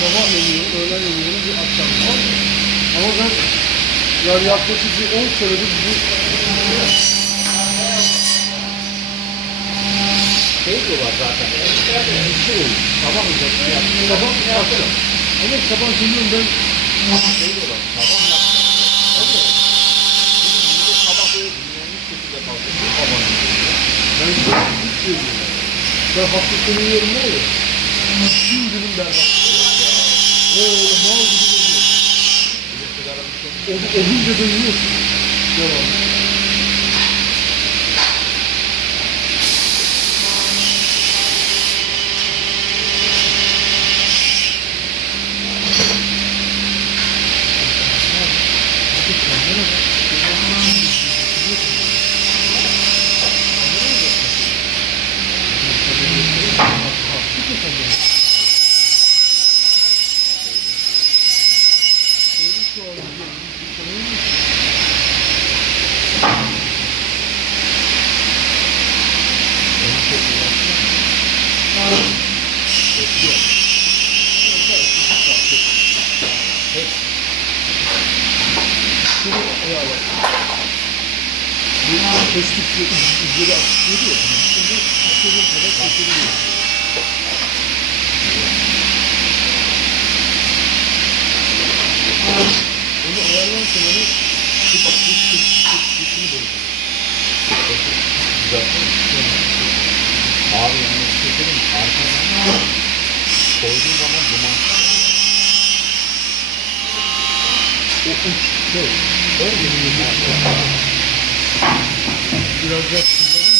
Sabah yemiyorum, öğlen yemiyorum, bir akşam var. Ama ben yani yaklaşık bir 10 senedir bu şey diyorlar zaten. sabah olacaksın yani. Sabah akşam. Ama sabah geliyorum ben Şey diyorlar. Sabah yapacağım. Evet. Şimdi sabah böyle dinlenmiş şekilde kalkıyor. Aman. Ben hiç seviyorum. Ben hafta sonu yiyorum ne olur? Tüm günüm berbat. Öyle mal gibi geliyor. Olunca da yiyorsun. Devam. Kestik üzeri açıklıyordu ya. Şimdi istediğim kadar kesiliyor. Onu ayarlarsan onu kısmını bozuyor. Güzel. Abi yani keselim arkadan koyduğun zaman duman çıkıyor. O uç şey. Var mı? Biraz daha kullanır.